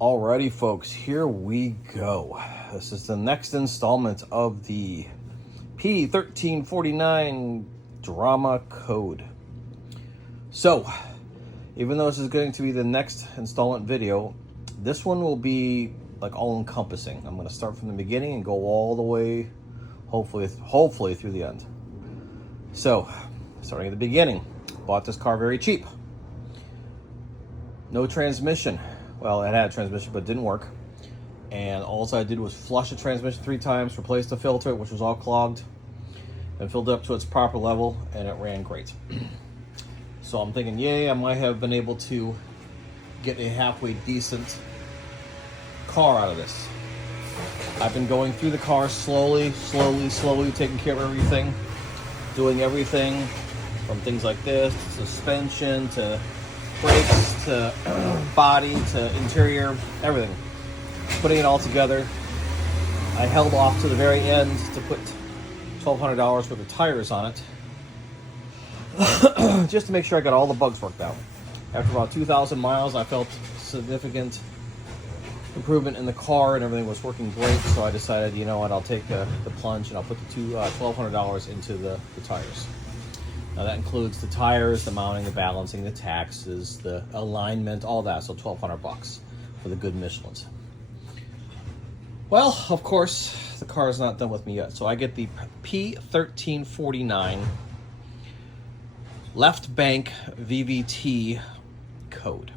Alrighty, folks, here we go. This is the next installment of the P1349 drama code. So, even though this is going to be the next installment video, this one will be like all-encompassing. I'm going to start from the beginning and go all the way, hopefully through the end. So, starting at the beginning, bought this car very cheap. No transmission. Well, it had a transmission, but it didn't work. And all I did was flush the transmission 3 times, replace the filter, which was all clogged, and filled it up to its proper level, and it ran great. So I'm thinking, yay, I might have been able to get a halfway decent car out of this. I've been going through the car slowly, taking care of everything, doing everything from things like this, to suspension, to brakes, to body, to interior, everything. Putting it all together. I held off to the very end to put $1,200 worth of tires on it, just to make sure I got all the bugs worked out. After about 2,000 miles, I felt significant improvement in the car and everything was working great, so I decided, you know what, I'll take the plunge and I'll put the $1,200 into the tires. Now that includes the tires, the mounting, the balancing, the taxes, the alignment, all that. So $1,200 for the good Michelins. Well, of course, the car is not done with me yet. So I get the P1349 left bank VVT code.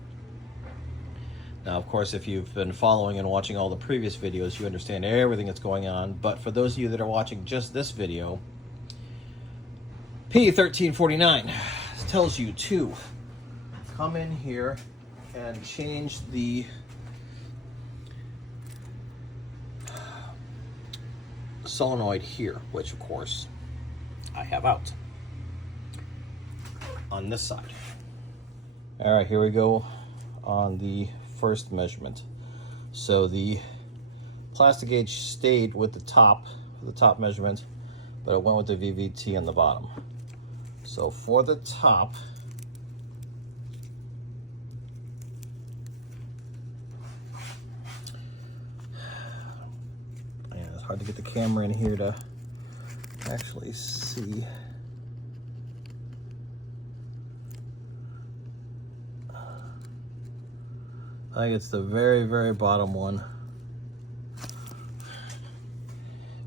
Now, of course, if you've been following and watching all the previous videos, you understand everything that's going on. But for those of you that are watching just this video, P1349 tells you to come in here and change the solenoid here, which of course I have out on this side. All right, here we go on the first measurement. So the plastic gauge stayed with the top measurement, but it went with the VVT on the bottom. So for the top, and it's hard to get the camera in here to actually see. I think it's the very, very bottom one,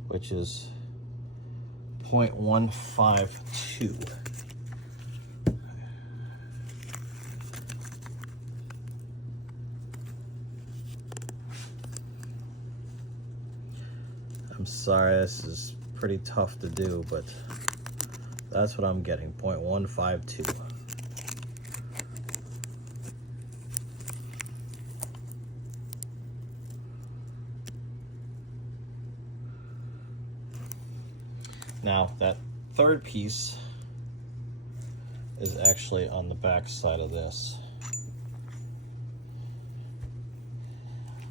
which is 0.152. I'm sorry, this is pretty tough to do, but that's what I'm getting, 0.152. Now, that third piece is actually on the back side of this.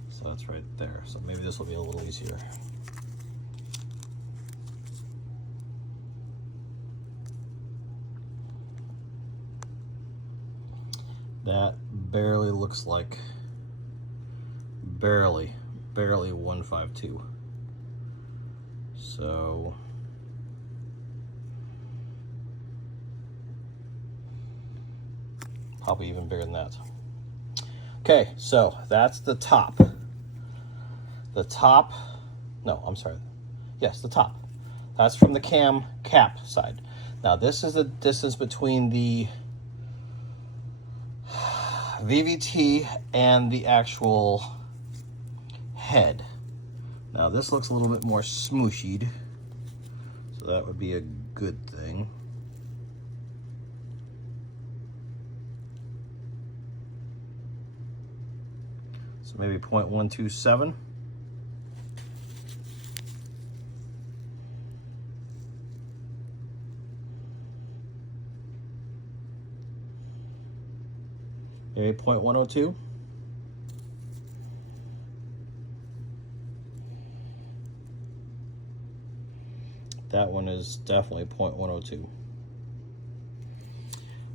So that's right there. So maybe this will be a little easier. That barely looks like, barely 152. So probably even bigger than that. Okay, so that's the top. The top, no, I'm sorry. Yes, the top. That's from the cam cap side. Now this is the distance between the VVT and the actual head. Now this looks a little bit more smooshied, so that would be a good thing. So maybe 0.127. Maybe 0.102. That one is definitely 0.102.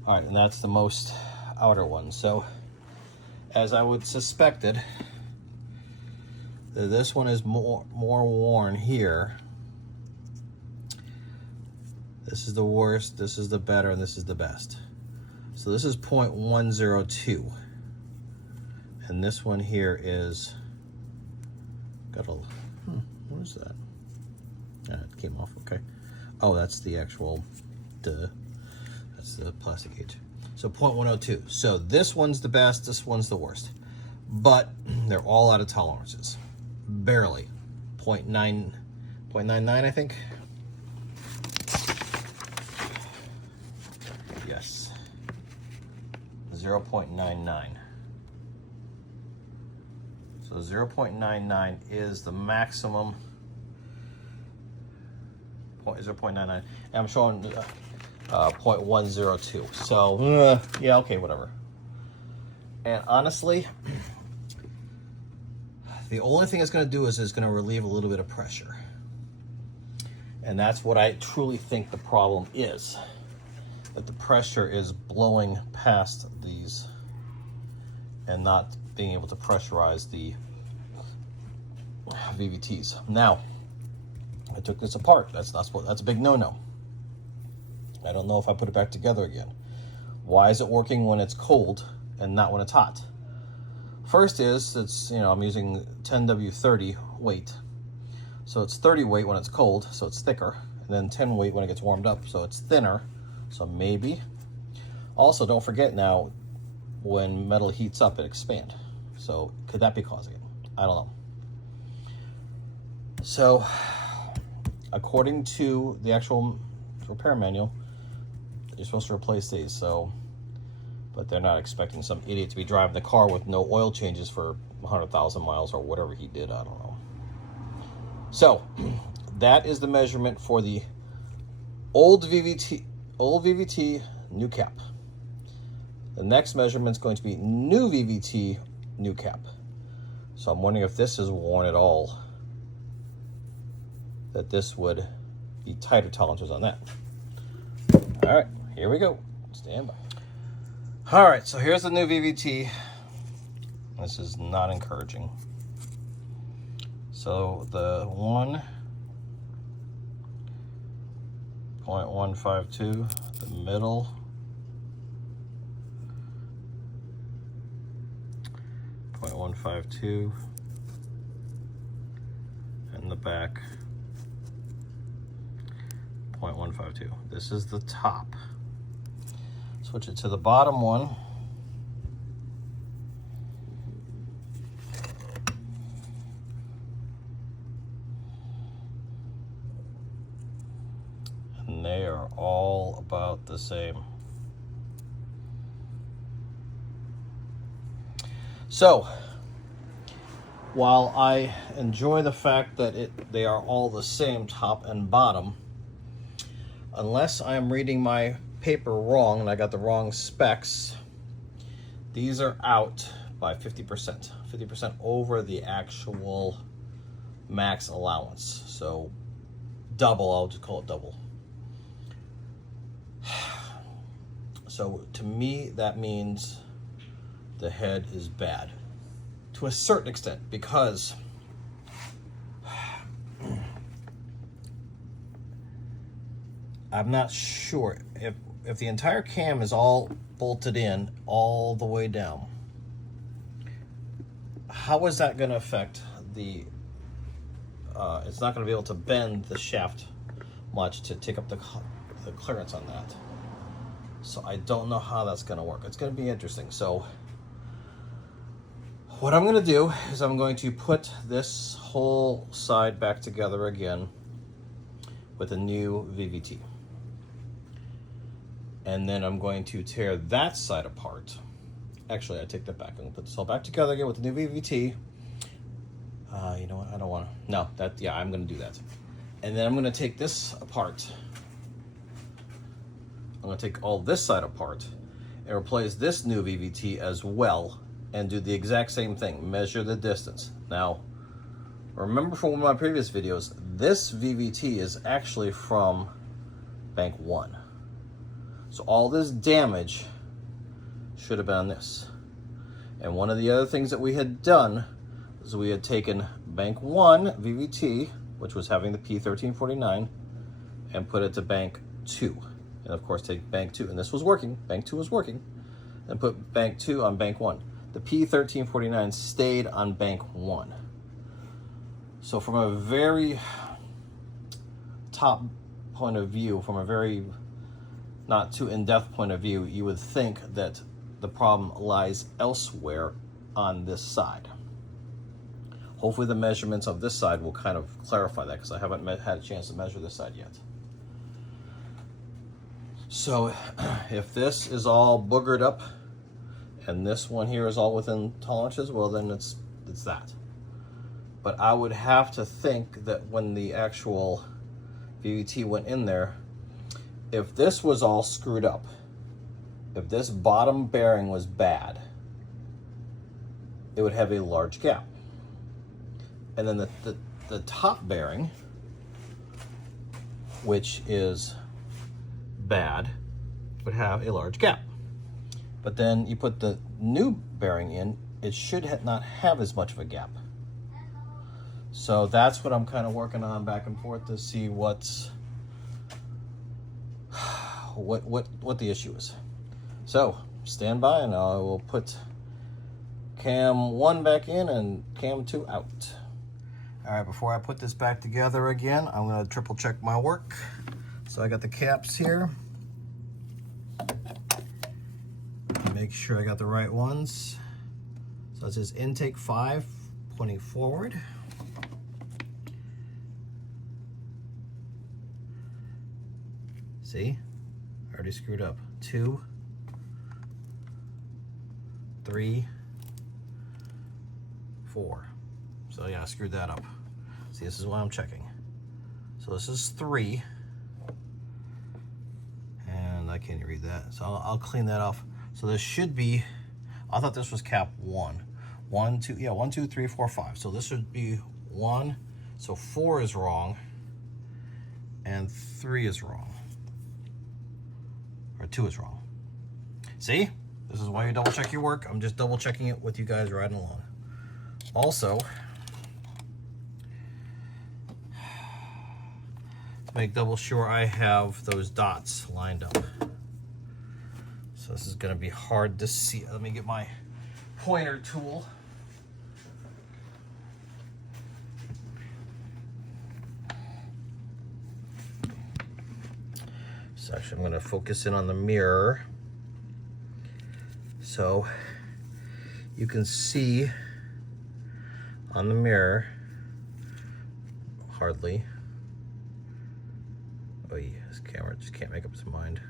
All right, and that's the most outer one. So as I would suspected, This one is more worn here. This is the worst, this is the better, and this is the best. So this is 0.102. And this one here is, got a, what is that? It came off, okay. Oh, that's the actual, that's the plastic gauge. So 0.102. So this one's the best, this one's the worst. But they're all out of tolerances. Barely. 0.99, I think. Yes. 0.99. So 0.99 is the maximum. Is 0.99? And I'm showing 0.102. So yeah, okay, whatever. And honestly, the only thing it's going to do is going to relieve a little bit of pressure. And that's what I truly think the problem is. That the pressure is blowing past these and not being able to pressurize the VVTs. Now, I took this apart. That's a big no-no. I don't know if I put it back together again. Why is it working when it's cold and not when it's hot? First is, it's, you know, I'm using 10W30 weight. So it's 30 weight when it's cold, so it's thicker. And then 10 weight when it gets warmed up, so it's thinner. So maybe. Also, don't forget now, when metal heats up, it expands. So could that be causing it? I don't know. So, according to the actual repair manual, you're supposed to replace these. So, but they're not expecting some idiot to be driving the car with no oil changes for 100,000 miles or whatever he did. I don't know. So, that is the measurement for the old VVT, new cap. The next measurement is going to be new VVT, new cap. So I'm wondering if this is worn at all, that this would be tighter tolerances on that. All right, here we go. Stand by. All right, so here's the new VVT. This is not encouraging. So the 1.152, the middle, 0.152, and the back, 0.152. This is the top. Switch it to the bottom one. And they are all about the same. So, while I enjoy the fact that they are all the same top and bottom, unless I'm reading my paper wrong and I got the wrong specs, these are out by 50%. 50% over the actual max allowance. So double, I'll just call it double. So to me, that means the head is bad to a certain extent, because I'm not sure if the entire cam is all bolted in all the way down, how is that going to affect the it's not going to be able to bend the shaft much to take up the clearance on that. So I don't know how that's going to work. It's going to be interesting. So what I'm going to do is I'm going to put this whole side back together again with a new VVT. And then I'm going to tear that side apart. Actually, I take that back. I'm going to put this all back together again with the new VVT. You know what? I don't want to. No, yeah, I'm going to do that. And then I'm going to take this apart. I'm going to take all this side apart and replace this new VVT as well, and do the exact same thing. Measure the distance. Now, remember from one of my previous videos, this VVT is actually from bank 1. So all this damage should have been on this. And one of the other things that we had done is we had taken bank 1 VVT, which was having the P1349, and put it to bank 2. And of course take bank 2, and this was working, bank 2 was working, and put bank 2 on bank 1. The P1349 stayed on bank 1. So from a very top point of view, from a very not too in-depth point of view, you would think that the problem lies elsewhere on this side. Hopefully the measurements of this side will kind of clarify that, because I haven't had a chance to measure this side yet. So if this is all boogered up and this one here is all within tolerances, well then it's that. But I would have to think that when the actual VVT went in there, if this was all screwed up, if this bottom bearing was bad, it would have a large gap. And then the top bearing, which is bad, would have a large gap. But then you put the new bearing in, it should not have as much of a gap. So that's what I'm kind of working on back and forth to see what the issue is. So stand by and I will put cam 1 back in and cam 2 out. All right, before I put this back together again, I'm going to triple check my work. So I got the caps here. Make sure I got the right ones. So it says intake 5 pointing forward. See, I already screwed up. 2, 3, 4. So yeah, I screwed that up. See, this is what I'm checking. So this is 3. And I can't read that. So I'll clean that off. So this should be, I thought this was cap 1. 1, 2, yeah, 1, 2, 3, 4, 5. So this should be 1. So 4 is wrong. And 3 is wrong. Or 2 is wrong. See? This is why you double check your work. I'm just double checking it with you guys riding along. Also, to make double sure I have those dots lined up. So this is going to be hard to see. Let me get my pointer tool. So actually I'm going to focus in on the mirror so you can see on the mirror, hardly. Oh yeah, this camera just can't make up its mind.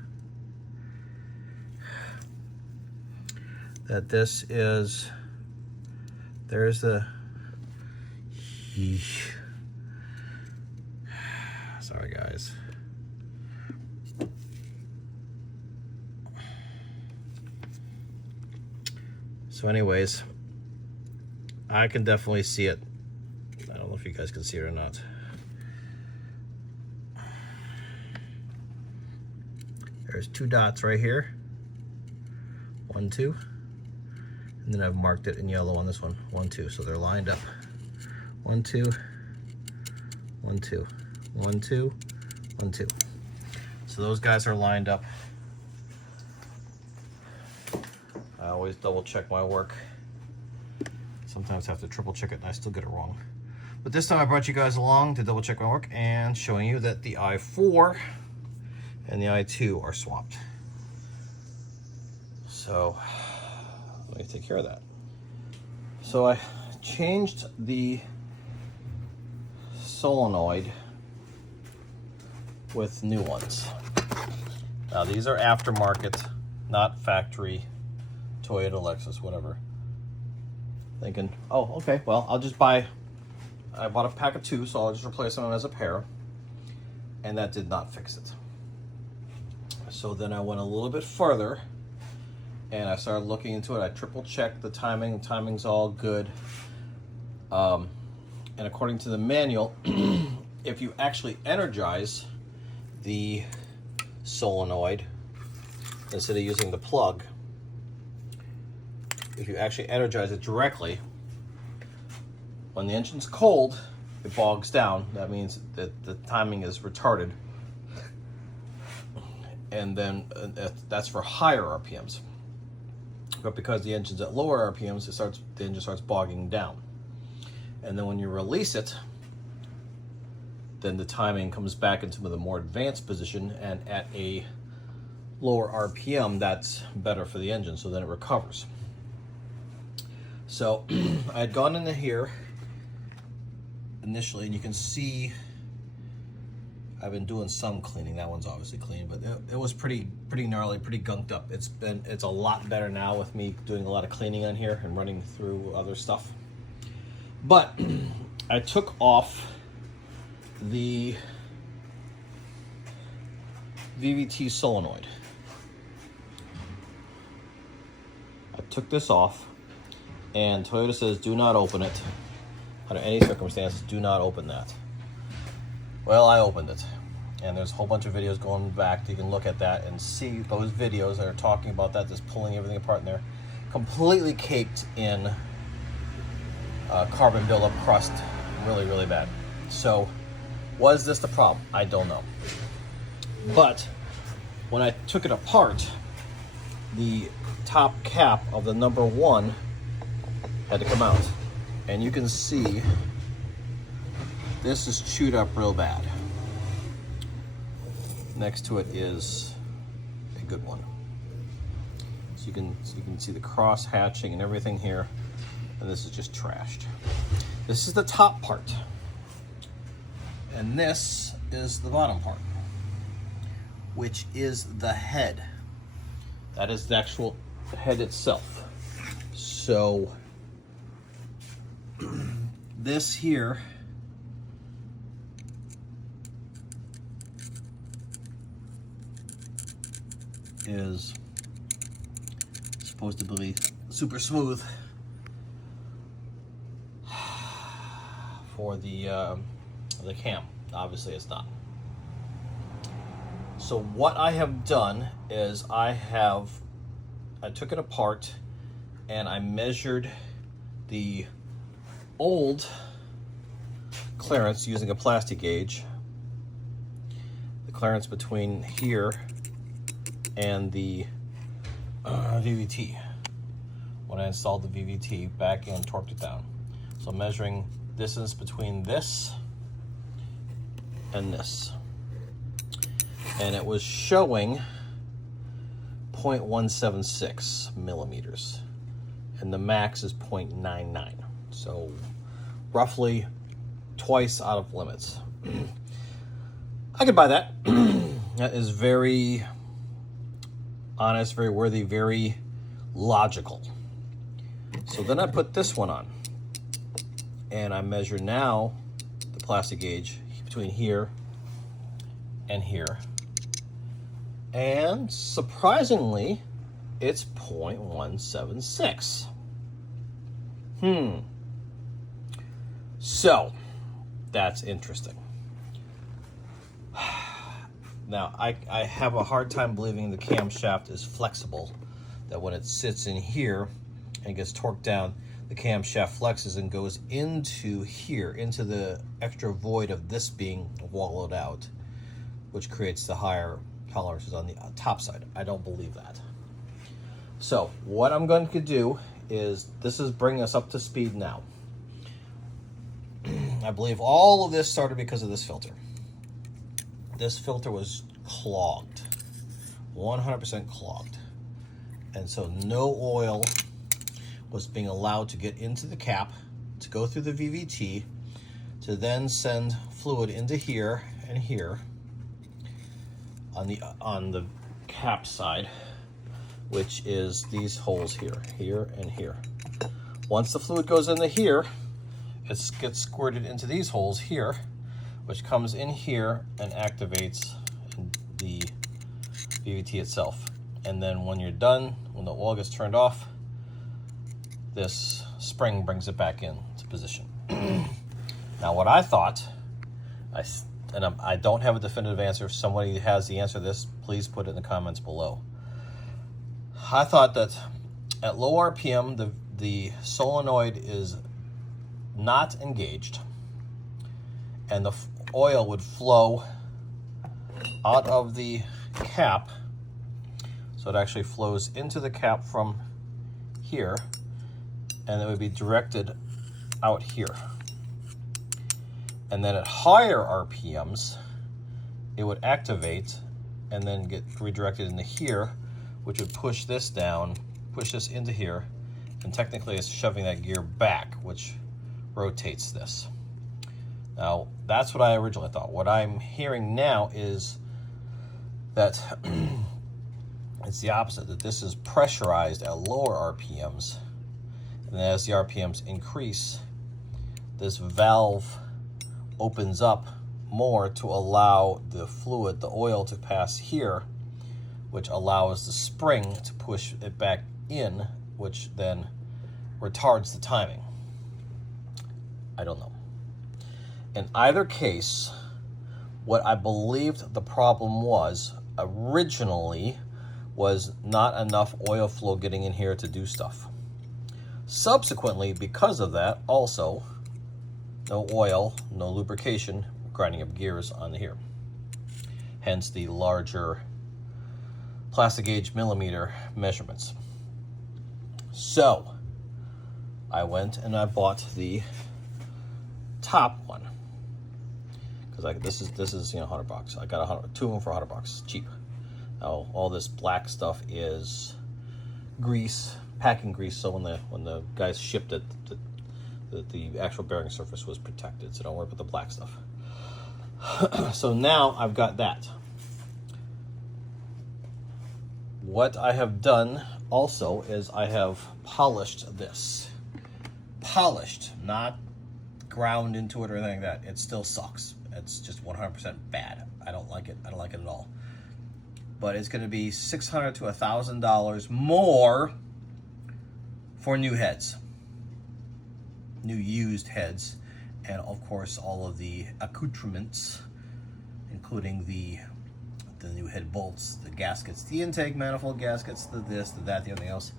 That this is, there's the, sorry guys. So anyways, I can definitely see it. I don't know if you guys can see it or not. There's 2 dots right here. 1, 2. And then I've marked it in yellow on this one. 1, 2. So they're lined up. 1, 2. 1, 2. 1, 2. 1, 2. So those guys are lined up. I always double check my work. Sometimes I have to triple check it and I still get it wrong. But this time I brought you guys along to double check my work and showing you that the I4 and the I2 are swapped. So let me take care of that. So I changed the solenoid with new ones. Now these are aftermarket, not factory Toyota, Lexus, whatever. Thinking, oh, okay, well, I'll just buy, I bought a pack of 2, so I'll just replace them as a pair. And that did not fix it. So then I went a little bit further and I started looking into it. I triple checked the timing. The timing's all good. And according to the manual, if you actually energize the solenoid instead of using the plug, if you actually energize it directly, When the engine's cold, it bogs down. That means that the timing is retarded. And then that's for higher RPMs. But because the engine's at lower RPMs, the engine starts bogging down. And then when you release it, then the timing comes back into the more advanced position, and at a lower RPM, that's better for the engine, so then it recovers. So I had gone into here initially, and you can see I've been doing some cleaning. That one's obviously clean, but it was pretty gnarly, pretty gunked up. It's a lot better now with me doing a lot of cleaning on here and running through other stuff. But I took off the VVT solenoid. I took this off, and Toyota says do not open it. Under any circumstances, do not open that. Well, I opened it, and there's a whole bunch of videos going back. You can look at that and see those videos that are talking about that, just pulling everything apart in there. Completely caked in carbon buildup crust, really, really bad. So, was this the problem? I don't know. But when I took it apart, the top cap of the number 1 had to come out. And you can see this is chewed up real bad. Next to it is a good one. So you can see the cross hatching and everything here, and this is just trashed. This is the top part, and this is the bottom part, which is the head. That is the actual head itself. So this here is supposed to be super smooth for the cam. Obviously it's not. So what I have done is I took it apart and I measured the old clearance using a plastic gauge, the clearance between here and the VVT, when I installed the VVT back and torqued it down. So measuring distance between this and this, and it was showing 0.176 millimeters, and the max is 0.99. So roughly twice out of limits. I could buy that. That is very honest, very worthy, very logical. So then I put this one on, and I measure now the plastic gauge between here and here, and surprisingly it's 0.176. So that's interesting. Now, I have a hard time believing the camshaft is flexible, that when it sits in here and gets torqued down, the camshaft flexes and goes into here, into the extra void of this being wallowed out, which creates the higher tolerances on the top side. I don't believe that. So what I'm going to do is, this is bringing us up to speed now. I believe all of this started because of this filter. This filter was clogged, 100% clogged. And so no oil was being allowed to get into the cap, to go through the VVT, to then send fluid into here and here on the cap side, which is these holes here, here and here. Once the fluid goes into here, it gets squirted into these holes here, which comes in here and activates the VVT itself. And then when you're done, when the oil gets turned off, this spring brings it back into position. Now what I thought, I don't have a definitive answer. If somebody has the answer to this, please put it in the comments below. I thought that at low RPM, the solenoid is not engaged, and the oil would flow out of the cap. So it actually flows into the cap from here, and it would be directed out here. And then at higher RPMs, it would activate and then get redirected into here, which would push this down, push this into here, and technically it's shoving that gear back, which rotates this. Now, that's what I originally thought. What I'm hearing now is that it's the opposite, that this is pressurized at lower RPMs, and as the RPMs increase, this valve opens up more to allow the fluid, the oil, to pass here, which allows the spring to push it back in, which then retards the timing. I don't know. In either case, what I believed the problem was originally was not enough oil flow getting in here to do stuff. Subsequently, because of that, also, no oil, no lubrication, grinding up gears on here. Hence the larger plastic gauge millimeter measurements. So, I went and I bought the top one. Because this is $100. I got two of them for $100, cheap. Now all this black stuff is grease, packing grease. So when the guys shipped it, the actual bearing surface was protected. So don't worry about the black stuff. So now I've got that. What I have done also is I have polished this. Polished, not ground into it or anything like that. It still sucks. It's just 100% bad. I don't like it. I don't like it at all. But it's going to be $600 to $1,000 more for new heads, new used heads, and of course all of the accoutrements, including the new head bolts, the gaskets, the intake manifold gaskets, the this, the that, the everything else,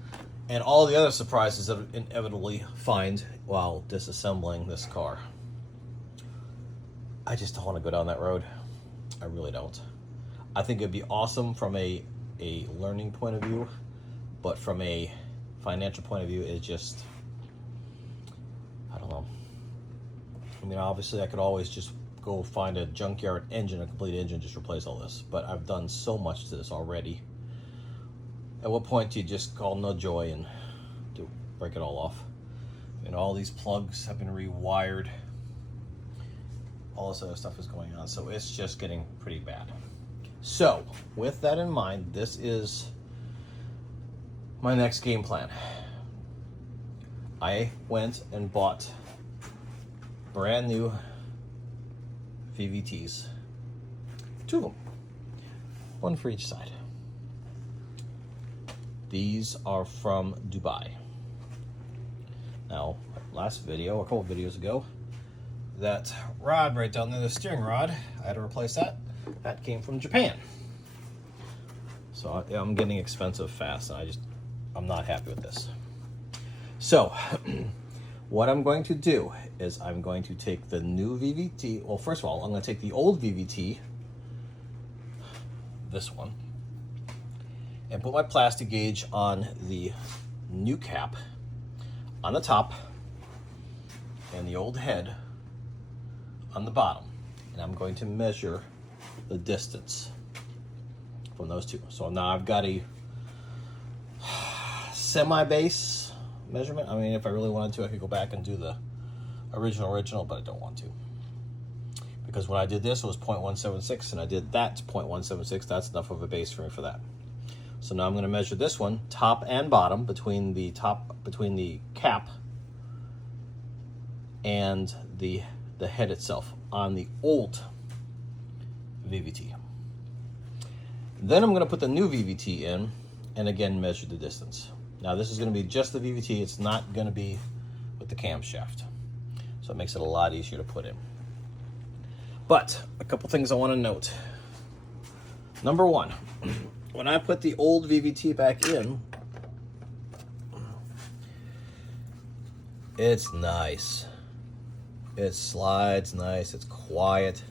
and all the other surprises that I inevitably find while disassembling this car. I just don't want to go down that road. I really don't. I think it'd be awesome from a learning point of view, but from a financial point of view, it's just, I don't know. I mean, obviously I could always just go find a junkyard engine, a complete engine, just replace all this, but I've done so much to this already. At what point do you just call no joy and break it all off? And all these plugs have been rewired. All this other stuff is going on, so it's just getting pretty bad. So, with that in mind, this is my next game plan. I went and bought brand new VVTs. Two of them. One for each side. These are from Dubai. Now, last video, a couple videos ago, that rod right down there, the steering rod, I had to replace that. That came from Japan. So I'm getting expensive fast, and I'm not happy with this. So what I'm going to do is I'm going to take the new VVT. Well, first of all, I'm going to take the old VVT, this one, and put my plastic gauge on the new cap on the top and the old head on the bottom. And I'm going to measure the distance from those two. So now I've got a semi-base measurement. I mean, if I really wanted to, I could go back and do the original, but I don't want to. Because when I did this, it was 0.176, and I did that to 0.176. That's enough of a base for me for that. So now I'm going to measure this one, top and bottom, between the cap and the head itself on the old VVT. Then I'm going to put the new VVT in and again measure the distance. Now this is going to be just the VVT. It's not going to be with the camshaft. So it makes it a lot easier to put in. But a couple things I want to note. Number one, when I put the old VVT back in, it's nice. It slides nice, it's quiet.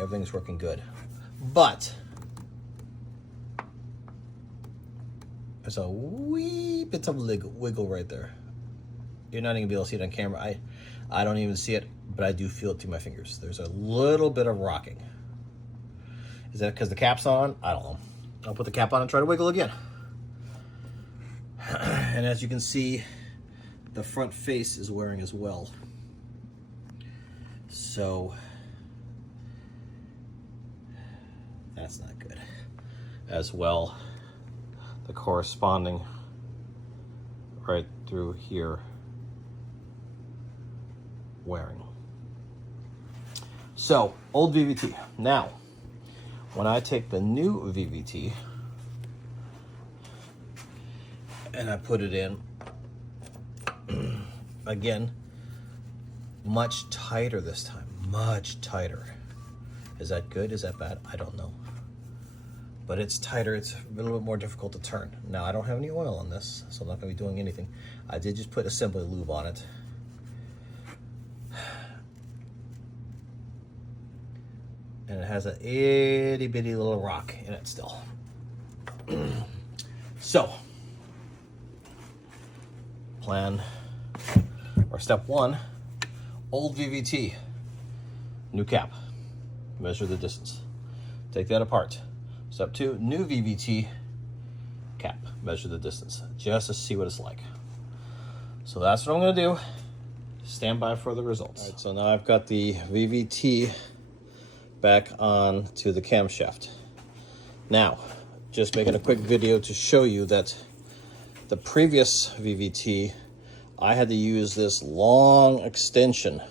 Everything's working good. But there's a wee bit of wiggle right there. You're not even gonna be able to see it on camera. I don't even see it, but I do feel it through my fingers. There's a little bit of rocking. Is that because the cap's on? I don't know. I'll put the cap on and try to wiggle again. And as you can see, the front face is wearing as well. So that's not good. As well, the corresponding right through here wearing. So, old VVT. Now, when I take the new VVT and I put it in, again, much tighter this time, much tighter. Is that good? Is that bad? I don't know. But it's tighter, it's a little bit more difficult to turn. Now, I don't have any oil on this, so I'm not gonna be doing anything. I did just put assembly lube on it. And it has an itty bitty little rock in it still. So, step one, old VVT, new cap, measure the distance. Take that apart. Step two, new VVT, cap, measure the distance, just to see what it's like. So that's what I'm gonna do. Stand by for the results. All right, so now I've got the VVT back on to the camshaft. Now, just making a quick video to show you that the previous VVT, I had to use this long extension,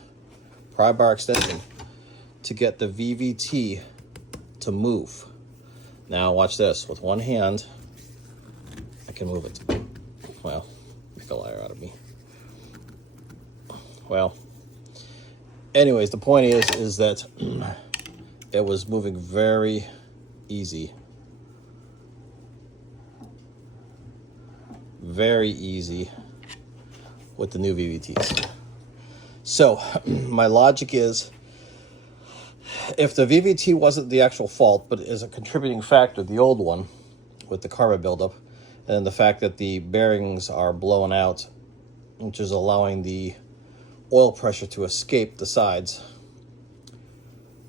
pry bar extension, to get the VVT to move. Now watch this, with one hand, I can move it. Well, make a liar out of me. Well, anyways, the point is that it was moving very easy. Very easy with the new VVTs. So my logic is, if the VVT wasn't the actual fault, but is a contributing factor, the old one, with the carbon buildup, and the fact that the bearings are blowing out, which is allowing the oil pressure to escape the sides,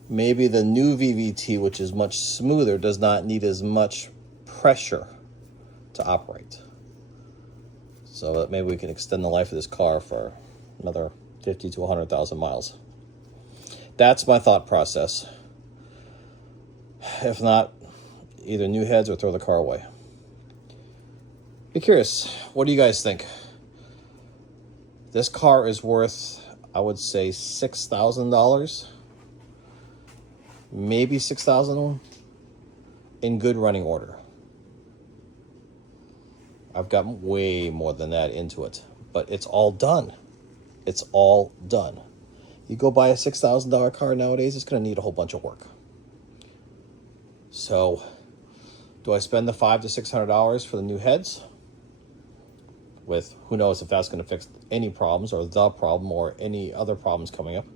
maybe the new VVT, which is much smoother, does not need as much pressure to operate. So that maybe we can extend the life of this car for another 50 to 100,000 miles. That's my thought process. If not, either new heads or throw the car away. Be curious, what do you guys think? This car is worth, I would say, $6,000. Maybe $6,000 in good running order. I've gotten way more than that into it, but it's all done. It's all done. You go buy a $6,000 car nowadays, it's going to need a whole bunch of work. So, do I spend the $500 to $600 for the new heads? With who knows if that's going to fix any problems, or the problem, or any other problems coming up?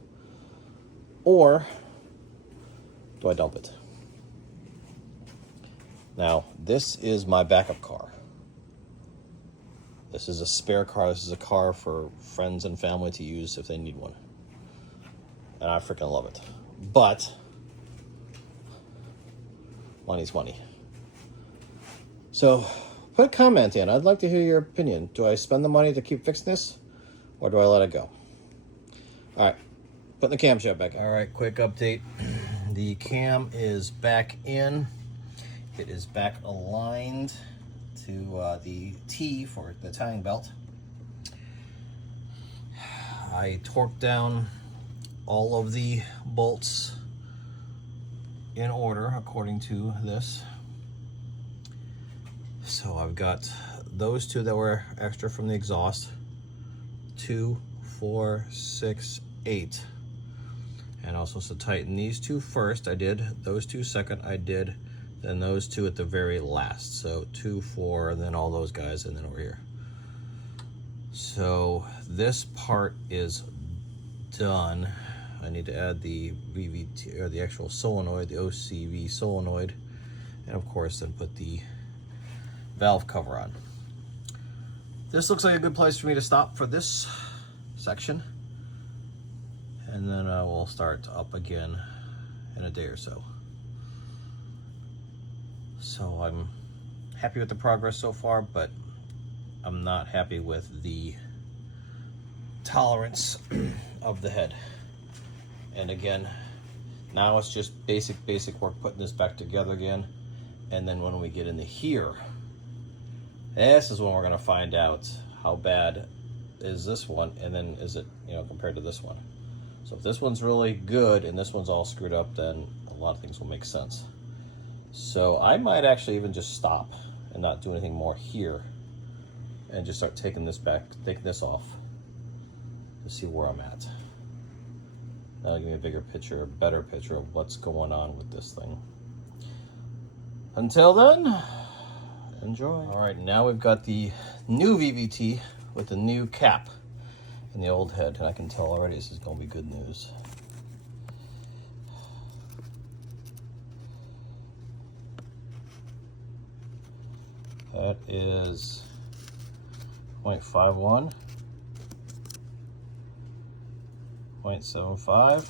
Or do I dump it? Now, this is my backup car. This is a spare car. This is a car for friends and family to use if they need one. And I freaking love it. But money's money. So put a comment in. I'd like to hear your opinion. Do I spend the money to keep fixing this, or do I let it go? All right, putting the camshaft back in. All right, quick update. The cam is back in. It is back aligned to the T for the tying belt. I torqued down all of the bolts in order according to this. So I've got those two that were extra from the exhaust, 2, 4, 6, 8. And also to tighten these two first, I did. Those two second, I did. Then those two at the very last. So 2, 4, and then all those guys, and then over here. So this part is done. I need to add the VVT, or the actual solenoid, the OCV solenoid, and of course then put the valve cover on. This looks like a good place for me to stop for this section, and then we'll start up again in a day or so. So I'm happy with the progress so far, but I'm not happy with the tolerance of the head. And again, now it's just basic work putting this back together again. And then when we get into here, this is when we're gonna find out how bad is this one, and then is it, you know, compared to this one. So if this one's really good and this one's all screwed up, then a lot of things will make sense. So I might actually even just stop and not do anything more here and just start taking this off to see where I'm at. That'll give me a bigger picture, a better picture of what's going on with this thing. Until then, enjoy. All right, now we've got the new VVT with the new cap and the old head, and I can tell already this is gonna be good news. That is 0.51, 0.75,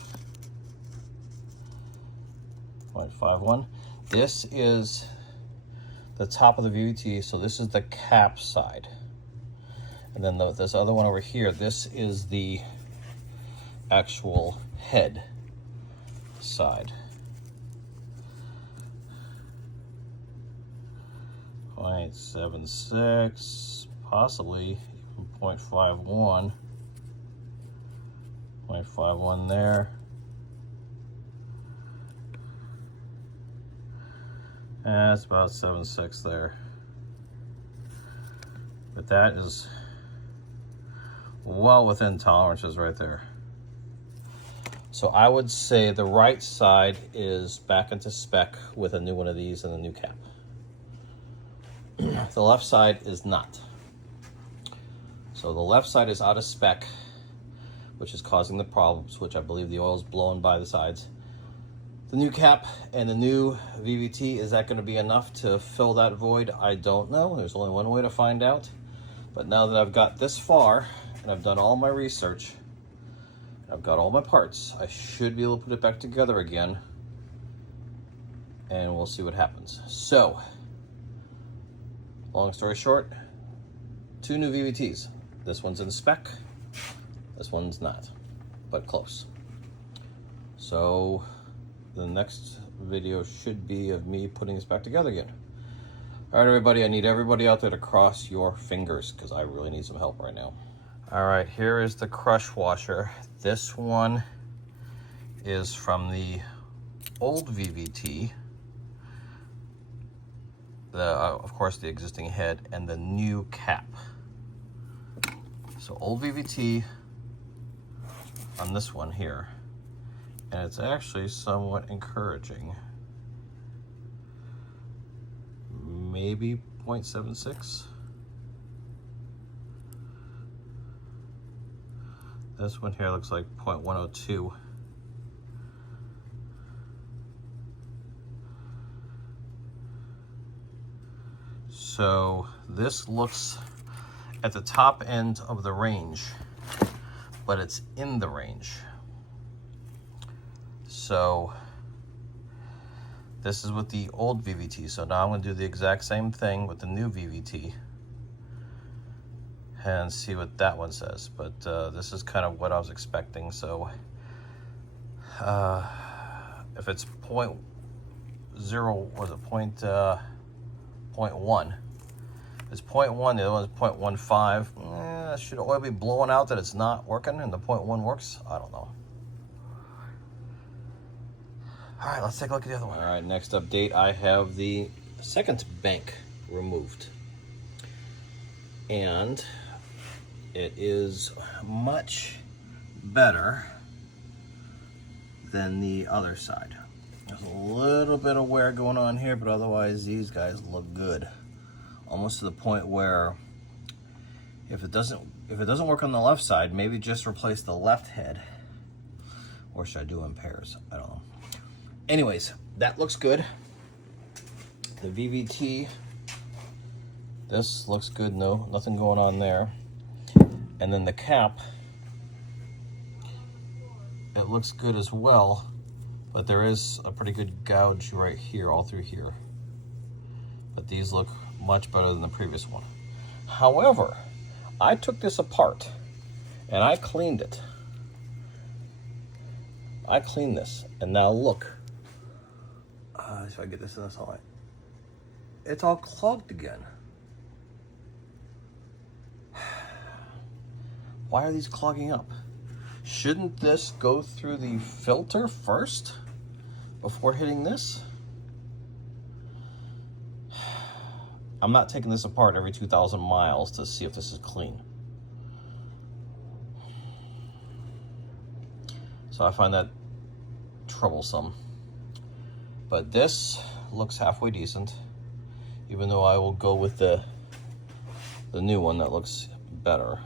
0.51. This is the top of the VVT, so this is the cap side. And then this other one over here, this is the actual head side. 0.76, possibly 0.51, 0.51 there. That's about 7.6 there. But that is well within tolerances right there. So I would say the right side is back into spec with a new one of these and a new cap. The left side is not. So the left side is out of spec, which is causing the problems, which I believe the oil is blowing by the sides. The new cap and the new VVT, is that going to be enough to fill that void? I don't know. There's only one way to find out. But now that I've got this far, and I've done all my research, I've got all my parts, I should be able to put it back together again, and we'll see what happens. So, long story short, 2 new VVTs. This one's in spec, this one's not, but close. So, the next video should be of me putting this back together again. All right, everybody, I need everybody out there to cross your fingers because I really need some help right now. All right, here is the crush washer. This one is from the old VVT, of course the existing head, and the new cap. So old VVT on this one here, and it's actually somewhat encouraging. Maybe 0.76. This one here looks like 0.102. So this looks at the top end of the range, but it's in the range. So this is with the old VVT. So now I'm going to do the exact same thing with the new VVT and see what that one says. But this is kind of what I was expecting. So if it's 0.0, was it 0.1? It's 0.1, the other one's 0.15. Should oil be blowing out that it's not working and the 0.1 works? I don't know. All right, let's take a look at the other one. All right, next update, I have the second bank removed. And it is much better than the other side. There's a little bit of wear going on here, but otherwise these guys look good. Almost to the point where if it doesn't work on the left side, maybe just replace the left head Or should I do in pairs? I don't know. Anyways, that looks good. The VVT, this looks good. No, nothing going on there. And then the cap, it looks good as well, but there is a pretty good gouge right here, all through here. But these look much better than the previous one. However, I took this apart and I cleaned it. I cleaned this, and now look. If I get this in the sunlight, it's all clogged again. Why are these clogging up? Shouldn't this go through the filter first before hitting this? I'm not taking this apart every 2,000 miles to see if this is clean. So I find that troublesome. But this looks halfway decent, even though I will go with the new one that looks better.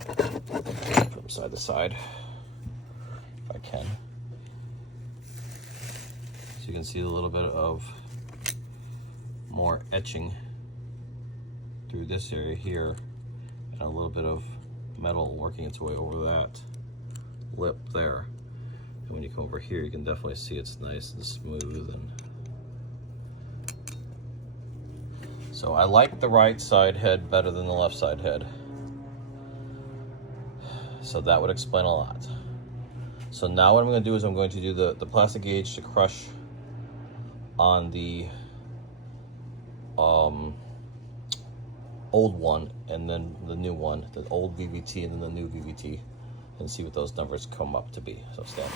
Put them side to side, if I can. So you can see a little bit of more etching through this area here, and a little bit of metal working its way over that lip there. And when you come over here, you can definitely see it's nice and smooth. And so I like the right side head better than the left side head. So that would explain a lot. So now what I'm going to do is I'm going to do the plastic gauge to crush on the old one, and then the new one, the old VVT and then the new VVT, and see what those numbers come up to be. So stand.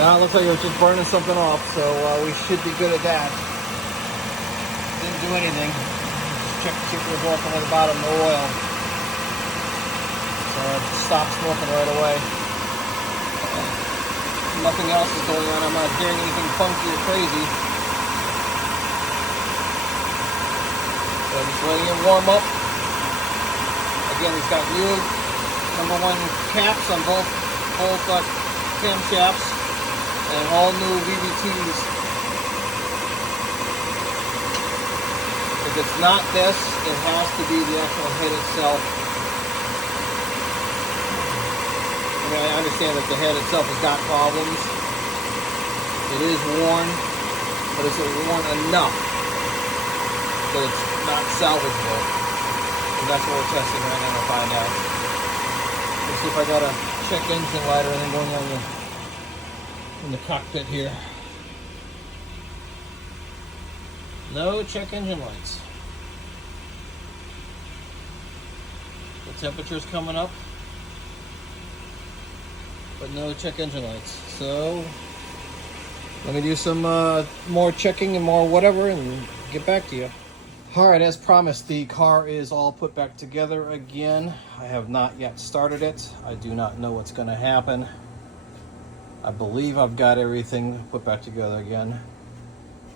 Now it looks like it was just burning something off, so we should be good at that. Didn't do anything. Just check to see if there's working at the bottom, no oil. So it stopped smoking right away. Nothing else is going on. I'm not hearing anything funky or crazy. So I'm just letting it warm up. Again, it's got new #1 caps on both camshafts and all new VVTs. If it's not this, it has to be the actual head itself. I mean, I understand that the head itself has got problems. It is worn, but is it worn enough that it's not salvageable? And that's what we're testing right now to find out. Let's see if I got a check engine light or anything going on in the cockpit here. No check engine lights. The temperature's coming up, but no check engine lights. So let me do some more checking and more whatever and get back to you. All right, as promised, the car is all put back together again. I have not yet started it. I do not know what's going to happen. I believe I've got everything put back together again.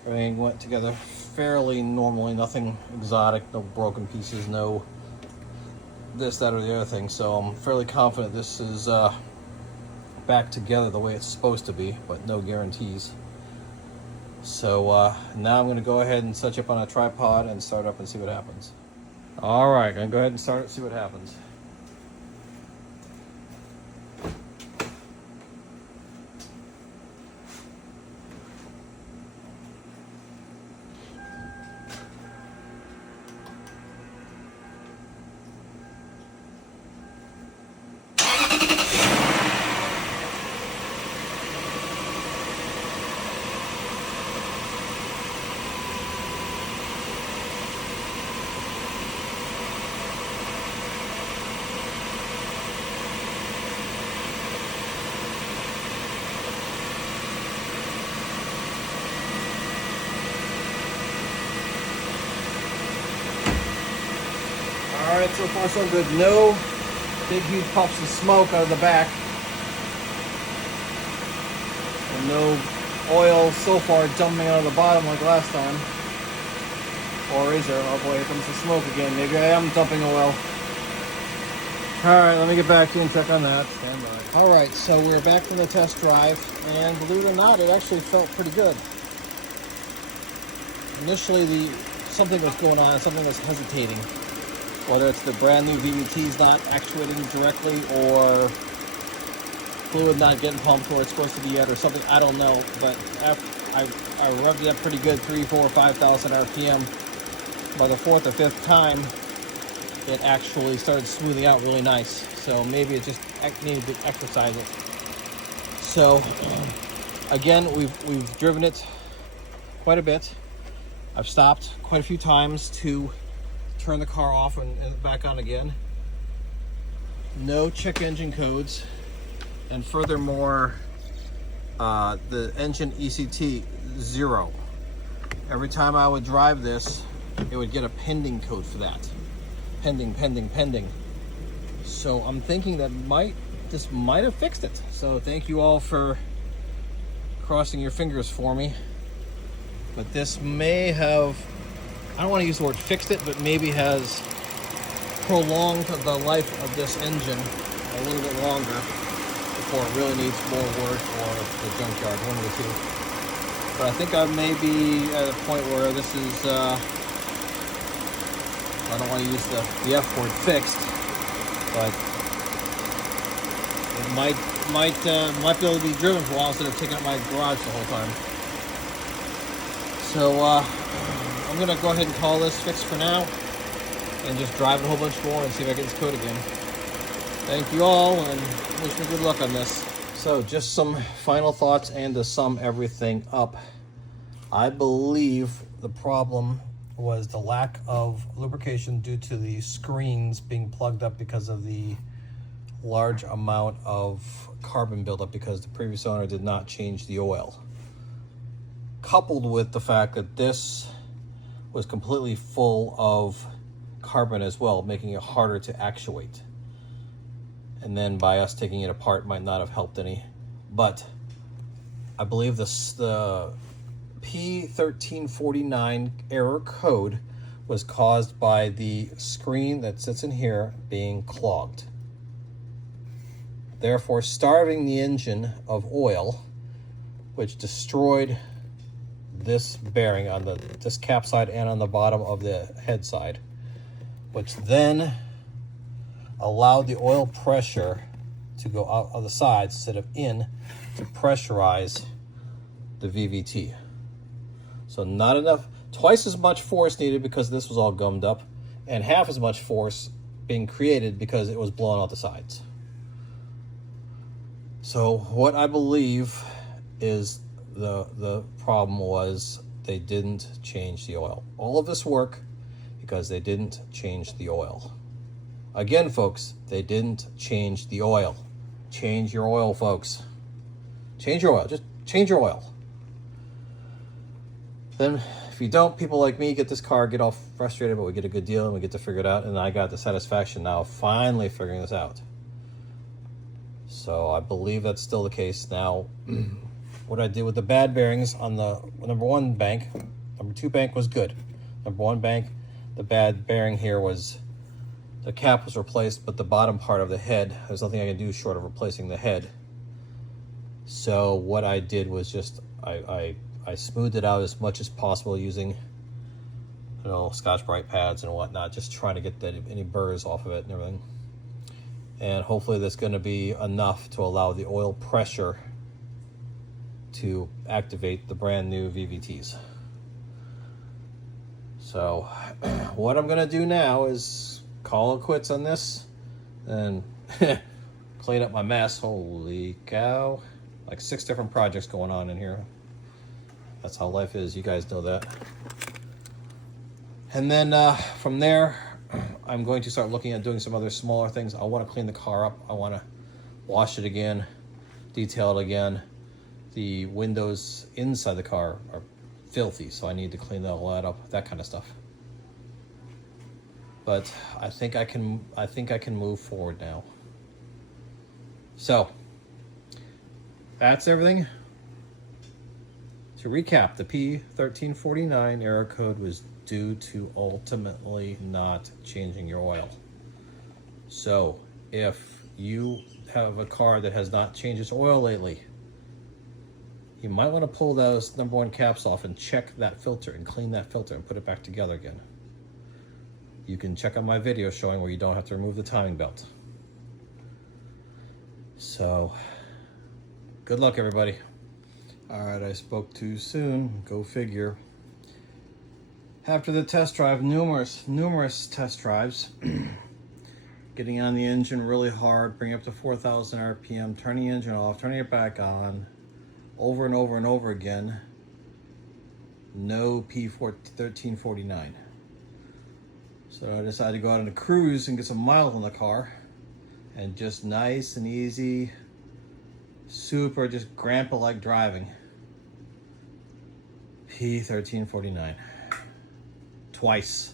Everything went together fairly normally, nothing exotic, no broken pieces, no this, that, or the other thing. So I'm fairly confident this is back together the way it's supposed to be, but no guarantees. So now I'm going to go ahead and set you up on a tripod and start up and see what happens. All right, going to go ahead and start it, see what happens. All right, so far so good. No big huge puffs of smoke out of the back. And no oil so far dumping out of the bottom like last time. Or is there? Oh boy, here comes the smoke again. Maybe I am dumping oil. All right, let me get back to you and check on that. Stand by. All right, so we're back from the test drive, and believe it or not, it actually felt pretty good. Initially, something was going on, something was hesitating. Whether it's the brand new VVTs not actuating directly, or fluid not getting pumped where it's supposed to be at, or something, I don't know. But after I revved it up pretty good, 3, 4, 5,000 RPM. By the 4th or 5th time, it actually started smoothing out really nice. So maybe it just needed to exercise it. So again, we've driven it quite a bit. I've stopped quite a few times to turn the car off and back on again. No check engine codes, and furthermore, the engine ECT 0. Every time I would drive this, it would get a pending code for that. Pending, pending, pending. So I'm thinking that this might have fixed it. So thank you all for crossing your fingers for me. But this may have, I don't want to use the word fixed it, but maybe has prolonged the life of this engine a little bit longer before it really needs more work or the junkyard, one of the two. But I think I may be at a point where this is, I don't want to use the F word, fixed, but it might be able to be driven for a while instead of taking up my garage the whole time. So I'm gonna go ahead and call this fixed for now, and just drive it a whole bunch more and see if I get this code again. Thank you all, and wish me good luck on this. So just some final thoughts, and to sum everything up, I believe the problem was the lack of lubrication due to the screens being plugged up because of the large amount of carbon buildup, because the previous owner did not change the oil. Coupled with the fact that this was completely full of carbon as well, making it harder to actuate. And then by us taking it apart might not have helped any. But I believe the P1349 error code was caused by the screen that sits in here being clogged, therefore starving the engine of oil, which destroyed this bearing on this cap side and on the bottom of the head side, which then allowed the oil pressure to go out of the sides instead of in to pressurize the VVT. So not enough, twice as much force needed because this was all gummed up, and half as much force being created because it was blowing out the sides. So what I believe is the problem was they didn't change the oil. All of this work because they didn't change the oil. Again, folks, they didn't change the oil. Change your oil, folks. Change your oil. Just change your oil. Then, if you don't, people like me get this car, get all frustrated, but we get a good deal and we get to figure it out. And I got the satisfaction now of finally figuring this out. So I believe that's still the case. Now, what I did with the bad bearings on the number 1 bank, number 2 bank was good. Number 1 bank, the bad bearing here was, the cap was replaced, but the bottom part of the head, there's nothing I can do short of replacing the head. So what I did was just, I smoothed it out as much as possible using, Scotch-Brite pads and whatnot, just trying to get any burrs off of it and everything. And hopefully that's going to be enough to allow the oil pressure to activate the brand new VVTs. So what I'm going to do now is call it quits on this and clean up my mess. Holy cow. Like 6 different projects going on in here. That's how life is. You guys know that. And then from there, I'm going to start looking at doing some other smaller things. I want to clean the car up. I want to wash it again, detail it again. The windows inside the car are filthy, so I need to clean all that up, that kind of stuff. But I think I can move forward now. So that's everything. To recap, the P1349 error code was due to ultimately not changing your oil. So if you have a car that has not changed its oil lately, you might want to pull those #1 caps off and check that filter and clean that filter and put it back together again. You can check out my video showing where you don't have to remove the timing belt. So, good luck, everybody. All right, I spoke too soon. Go figure. After the test drive, numerous test drives, getting on the engine really hard, bring it up to 4,000 RPM, turning the engine off, turning it back on, over and over and over again. No P1349. So I decided to go out on a cruise and get some miles on the car, and just nice and easy, super just grandpa-like driving. P1349. Twice.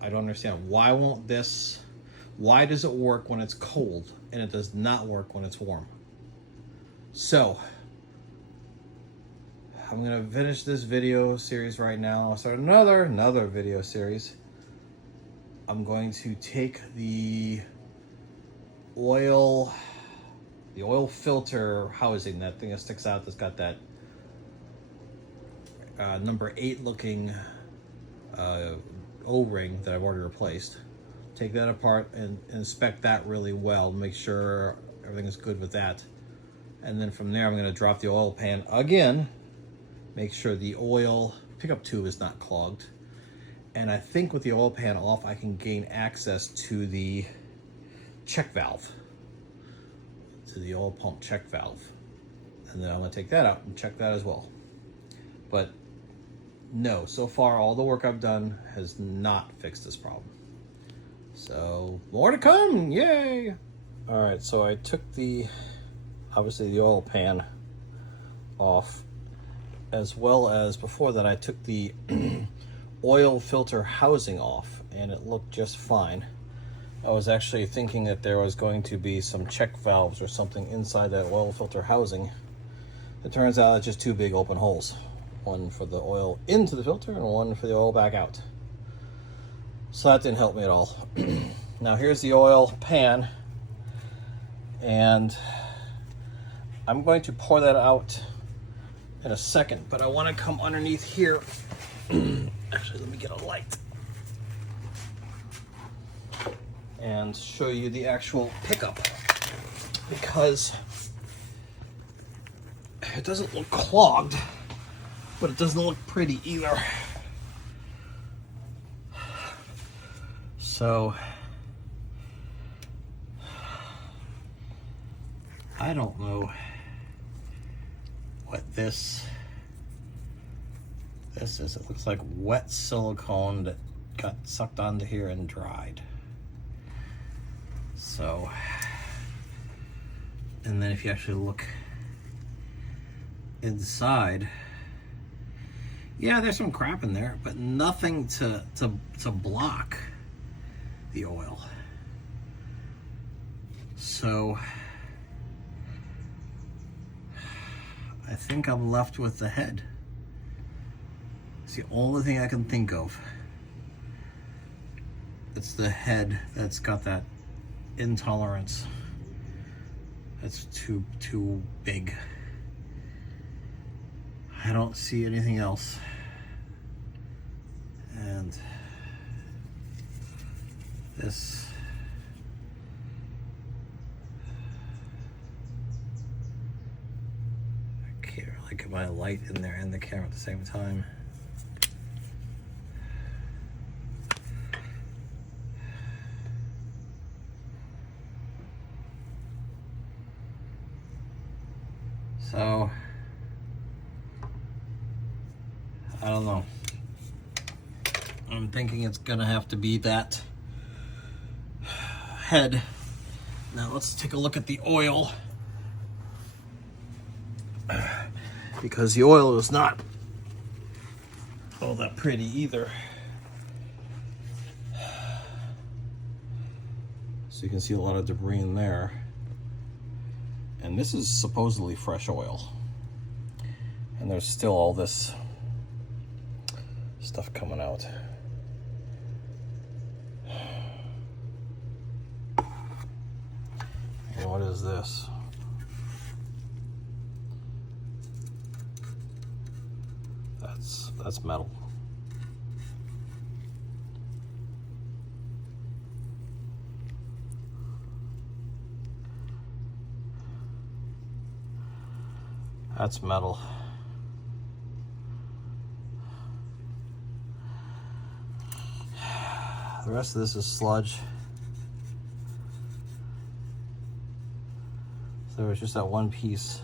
I don't understand. Why won't this, why does it work when it's cold and it does not work when it's warm? So, I'm gonna finish this video series right now. I'll start another video series. I'm going to take the oil filter housing, that thing that sticks out that's got that number 8 looking O-ring that I've already replaced. Take that apart and inspect that really well, make sure everything is good with that. And then from there, I'm going to drop the oil pan again, make sure the oil pickup tube is not clogged. And I think with the oil pan off, I can gain access to the check valve, to the oil pump check valve. And then I'm going to take that out and check that as well. But no, so far all the work I've done has not fixed this problem. So more to come, yay! All right, so I took obviously the oil pan off, as well as before that I took the oil filter housing off, and it looked just fine. I was actually thinking that there was going to be some check valves or something inside that oil filter housing. It turns out it's just 2 big open holes. One for the oil into the filter and one for the oil back out. So that didn't help me at all. Now here's the oil pan, and I'm going to pour that out in a second, but I want to come underneath here. Actually, let me get a light and show you the actual pickup, because it doesn't look clogged, but it doesn't look pretty either. So I don't know what this is. It looks like wet silicone that got sucked onto here and dried. So, and then if you actually look inside, yeah, there's some crap in there, but nothing to block the oil. So I think I'm left with the head. It's the only thing I can think of. It's the head that's got that intolerance. That's too big. I don't see anything else. And this, I can't really get my light in there and the camera at the same time. So I don't know. I'm thinking it's gonna have to be that head. Now let's take a look at the oil, because the oil is not all that pretty either. So you can see a lot of debris in there. And this is supposedly fresh oil. And there's still all this stuff coming out. what is this? That's metal. That's metal. The rest of this is sludge. So there was just that one piece.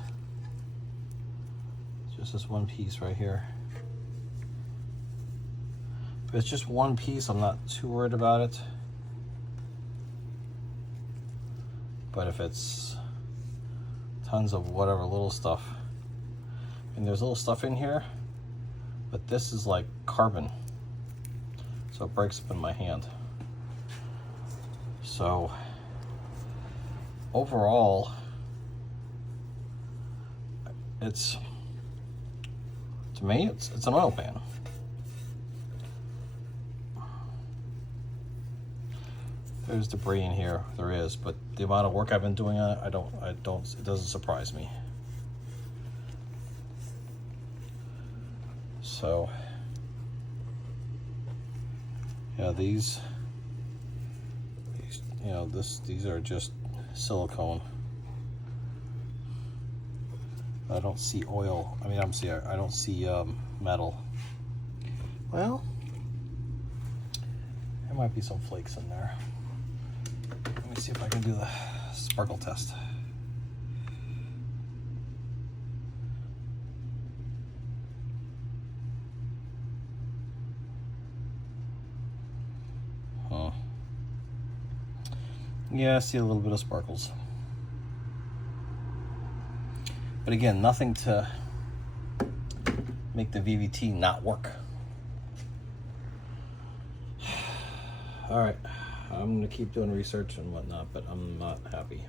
Just this one piece right here. If it's just one piece, I'm not too worried about it. But if it's tons of whatever little stuff, and there's little stuff in here, but this is like carbon, so it breaks up in my hand. So overall, it's, to me, it's an oil pan. There's debris in here, there is, but the amount of work I've been doing on it, it doesn't surprise me. So, yeah, these you know, these are just silicone. I don't see oil. I mean, I don't see metal. Well, there might be some flakes in there. Let me see if I can do the sparkle test. Huh. Yeah, I see a little bit of sparkles. But again, nothing to make the VVT not work. All right, I'm gonna keep doing research and whatnot, but I'm not happy.